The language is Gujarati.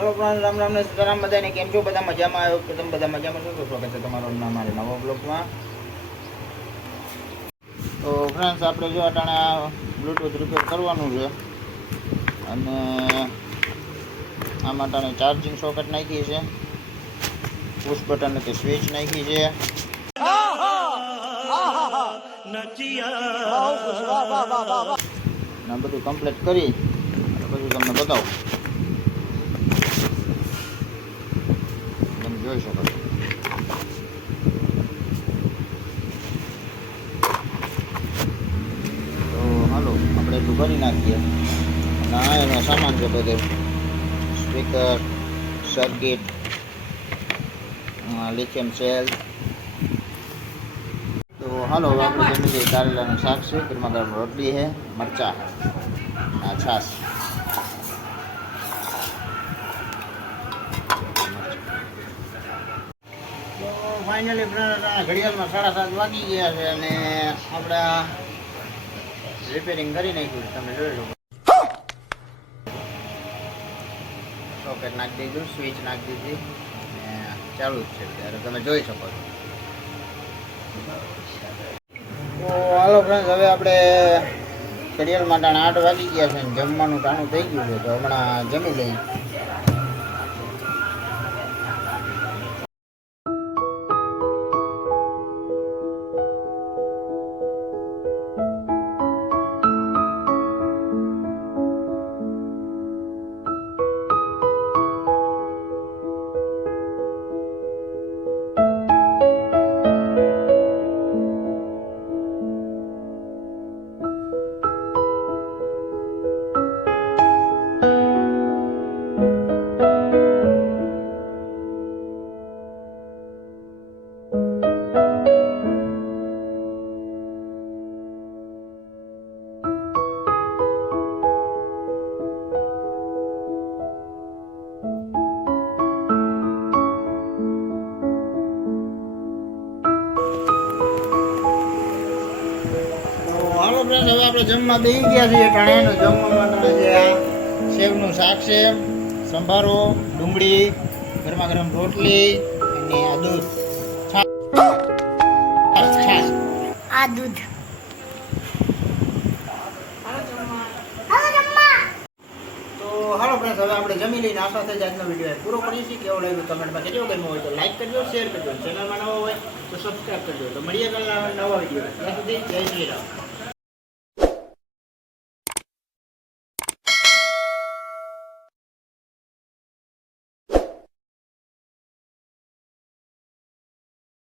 हेलो फ्रेंड्स, राम राम ने सीताराम बधाने केम छो बधा मजामां आव्यो के तमे बधा मजामां छो तो स्वागत है तमारो मारे नवा ब्लॉगमां। तो फ्रेंड्स आपणे जो अटाणे ब्लूटूथ रिपेर करवानुं छे अने आमां अटाणे चार्जिंग सॉकेट नाखी छे, पुश बटन के स्विच नाखी छे ने बधुं कम्प्लीट करी પછી તમને બતાવું તમે જોઈ શકો છો। તો હાલો આપણે એટલું કરી નાખીએ અને આ એનો સામાન છે બધો સ્પીકર સર્કિટ લિથિયમ સેલ। તો હાલો આપણે જમી લઈએ। કારેલાનું શાક છે, ગરમા ગરમ રોટલી છે, મરચાં આ છાશ। फाइनली घड़ियाल में 7:30 वागी गया है અને આપડા રિપેરિંગ કરી નાખ્યું છે। તમે જોઈ લો સોકેટ નાખી દીધું, સ્વિચ નાખી દીધી અને ચાલુ જ છે ત્યારે તમે જોઈ શકો છો। તો હાલો ફ્રેન્ડ્સ, હવે આપણે ઘડિયાળમાં ટાણા 8 વાગી ગયા છે અને જમવાનું ટાણું થઈ ગયું છે, તો હમણાં જમી લઈએ। હવે આપણે જમવા બેસી ગયા છીએ। ટાણાનું જમવા માટે જે આ સેવનું શાક છે, સંભારો, ડુંગળી, ગરમા ગરમ રોટલી અને આ દૂધ છાશ। આ દૂધ તો હાલો ફ્રેન્ડ્સ, હવે આપણે જમી લઈને આશા થઈ આજનો વિડીયો પૂરો કરીએ છીએ। કેવો લાગ્યો કમેન્ટમાં કહેજો, ગમ્યો હોય તો લાઈક કરજો, શેર કરજો, ચેનલમાં નવો હોય તો સબસ્ક્રાઈબ કરજો। તો મળીએ કાલના નવા વિડીયો। ત્યાં સુધી જય શ્રી રામ।